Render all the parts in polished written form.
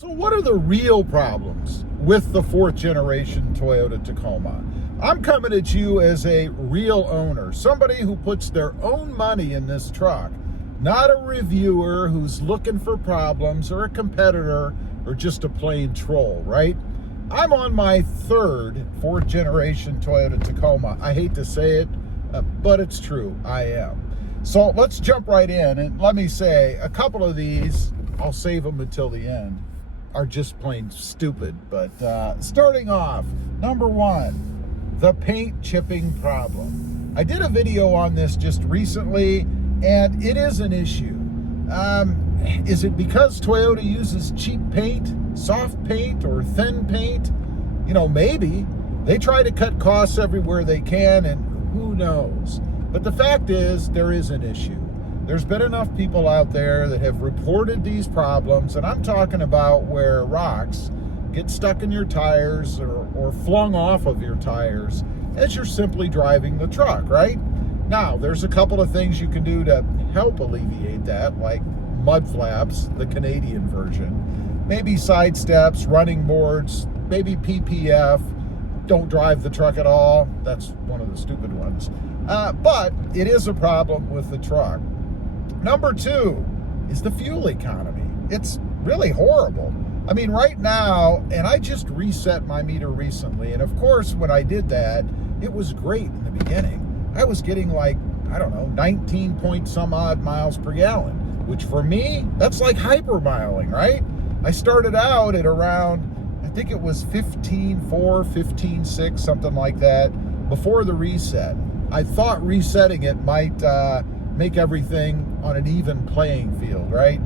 So what are the real problems with the fourth generation Toyota Tacoma? I'm coming at you as a real owner, somebody who puts their own money in this truck, not a reviewer who's looking for problems or a competitor or just a plain troll, right? I'm on my third fourth generation Toyota Tacoma. I hate to say it, but it's true, I am. So let's jump right in, and let me say, a couple of these, I'll save them until the end, are just plain stupid. But starting off, number one, the paint chipping problem. I did a video on this just recently, and it is an issue. Is it because Toyota uses cheap paint, soft paint, or thin paint? You know, maybe. They try to cut costs everywhere they can, and who knows? But the fact is, there is an issue. There's been enough people out there that have reported these problems, and I'm talking about where rocks get stuck in your tires or flung off of your tires as you're simply driving the truck, right? Now, there's a couple of things you can do to help alleviate that, like mud flaps, the Canadian version, maybe side steps, running boards, maybe PPF, don't drive the truck at all. That's one of the stupid ones. But it is a problem with the truck. Number two is the fuel economy. It's really horrible. I mean, right now, and I just reset my meter recently, and of course, when I did that, it was great in the beginning. I was getting like, I don't know, 19 point some odd miles per gallon, which for me, that's like hypermiling, right? I started out at around, I think it was 15.4, 15.6, something like that, before the reset. I thought resetting it might make everything on an even playing field, right?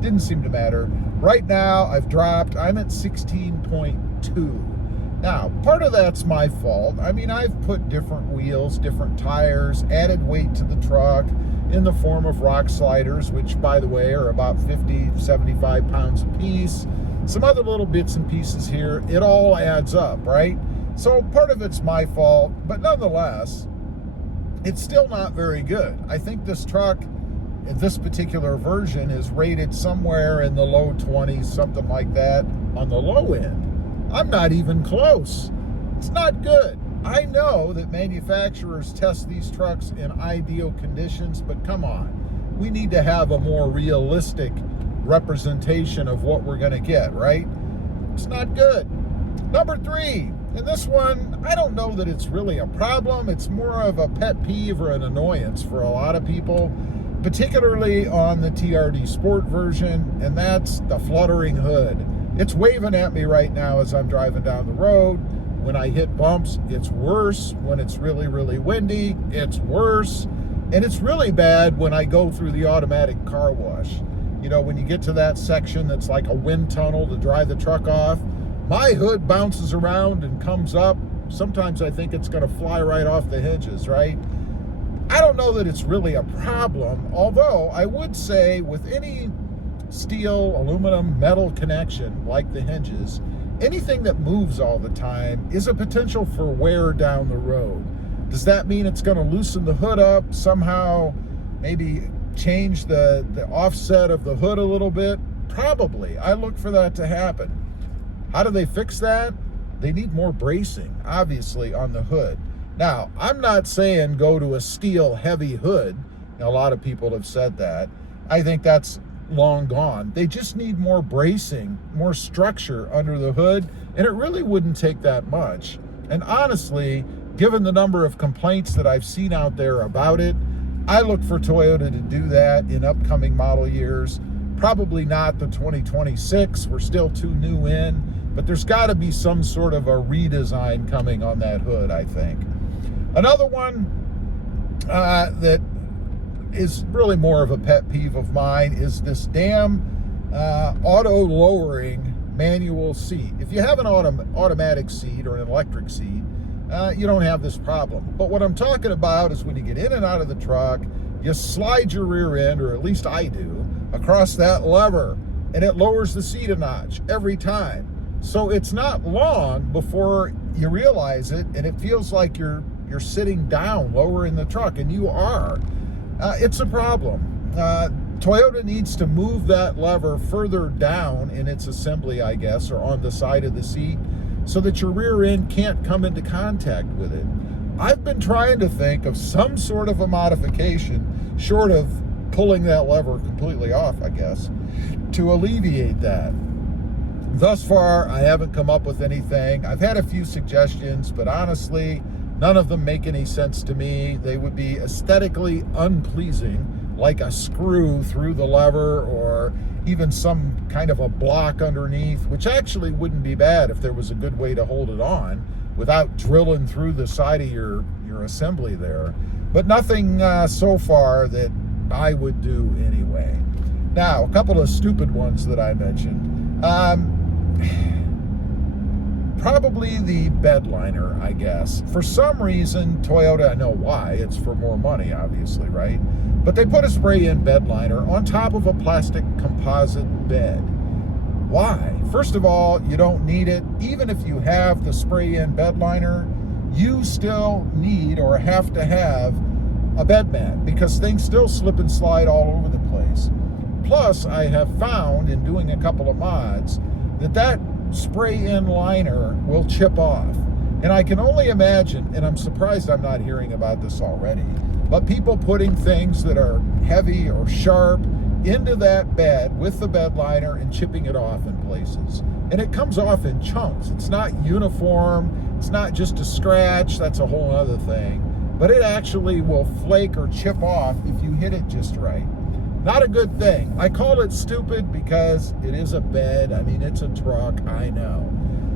Didn't seem to matter. Right now, I've dropped, I'm at 16.2. Now, part of that's my fault. I mean, I've put different wheels, different tires, added weight to the truck in the form of rock sliders, which, by the way, are about 50, 75 pounds a piece. Some other little bits and pieces here. It all adds up, right? So part of it's my fault, but nonetheless, it's still not very good. I think this truck, this particular version, is rated somewhere in the low 20s, something like that, on the low end. I'm not even close. It's not good. I know that manufacturers test these trucks in ideal conditions, but come on. We need to have a more realistic representation of what we're gonna get, right? It's not good. Number three, and this one, I don't know that it's really a problem. It's more of a pet peeve or an annoyance for a lot of people, particularly on the TRD Sport version, and that's the fluttering hood. It's waving at me right now as I'm driving down the road. When I hit bumps, it's worse. When it's really, really windy, it's worse. And it's really bad when I go through the automatic car wash. You know, when you get to that section that's like a wind tunnel to dry the truck off, my hood bounces around and comes up. Sometimes I think it's gonna fly right off the hinges, right? I don't know that it's really a problem, although I would say with any steel, aluminum, metal connection like the hinges, anything that moves all the time is a potential for wear down the road. Does that mean it's gonna loosen the hood up, somehow maybe change the offset of the hood a little bit? Probably. I look for that to happen. How do they fix that? They need more bracing, obviously, on the hood. Now, I'm not saying go to a steel heavy hood. A lot of people have said that. I think that's long gone. They just need more bracing, more structure under the hood, and it really wouldn't take that much. And honestly, given the number of complaints that I've seen out there about it, I look for Toyota to do that in upcoming model years. Probably not the 2026. We're still too new in, but there's got to be some sort of a redesign coming on that hood, I think. Another one that is really more of a pet peeve of mine is this damn auto-lowering manual seat. If you have an automatic seat or an electric seat, you don't have this problem. But what I'm talking about is when you get in and out of the truck, you slide your rear end, or at least I do, across that lever, and it lowers the seat a notch every time. So it's not long before you realize it, and it feels like you're sitting down lower in the truck, and you are. It's a problem. Toyota needs to move that lever further down in its assembly, I guess, or on the side of the seat, so that your rear end can't come into contact with it. I've been trying to think of some sort of a modification, short of pulling that lever completely off, I guess, to alleviate that. Thus far, I haven't come up with anything. I've had a few suggestions, but honestly, none of them make any sense to me. They would be aesthetically unpleasing, like a screw through the lever or even some kind of a block underneath, which actually wouldn't be bad if there was a good way to hold it on without drilling through the side of your assembly there. But nothing so far that I would do anyway. Now, a couple of stupid ones that I mentioned. Probably the bed liner, I guess. For some reason, Toyota, I know why, it's for more money, obviously, right? But they put a spray-in bed liner on top of a plastic composite bed. Why? First of all, you don't need it. Even if you have the spray-in bed liner, you still need or have to have a bed mat because things still slip and slide all over the place. Plus, I have found in doing a couple of mods that spray-in liner will chip off. And I can only imagine, and I'm surprised I'm not hearing about this already, but people putting things that are heavy or sharp into that bed with the bed liner and chipping it off in places. And it comes off in chunks. It's not uniform. It's not just a scratch. That's a whole other thing. But it actually will flake or chip off if you hit it just right. Not a good thing. I call it stupid because it is a bed. I mean, it's a truck, I know.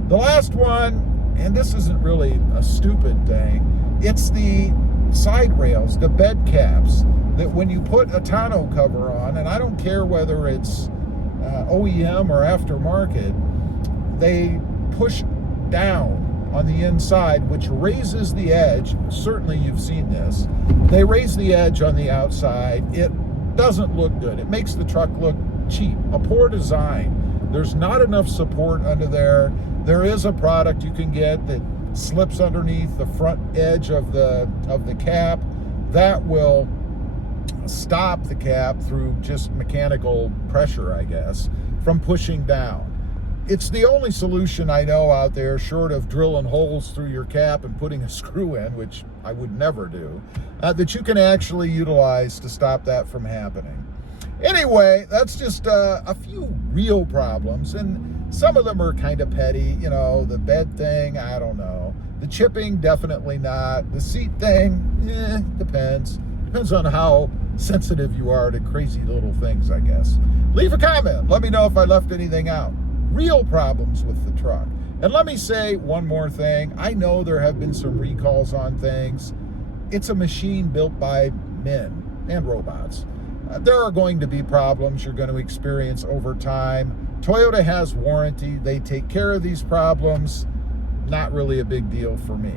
The last one, and this isn't really a stupid thing, it's the side rails, the bed caps, that when you put a tonneau cover on, and I don't care whether it's OEM or aftermarket, they push down on the inside, which raises the edge. Certainly you've seen this. They raise the edge on the outside. It doesn't look good. It makes the truck look cheap. A poor design. There's not enough support under there. There is a product you can get that slips underneath the front edge of the cap that will stop the cap through just mechanical pressure, I guess, from pushing down. It's the only solution I know out there, short of drilling holes through your cap and putting a screw in, which I would never do, that you can actually utilize to stop that from happening. Anyway, that's just a few real problems, and some of them are kind of petty. You know, the bed thing, I don't know. The chipping, definitely not. The seat thing, depends. Depends on how sensitive you are to crazy little things, I guess. Leave a comment. Let me know if I left anything out. Real problems with the truck. And let me say one more thing. I know there have been some recalls on things. It's a machine built by men and robots. There are going to be problems you're going to experience over time. Toyota has warranty. They take care of these problems. Not really a big deal for me.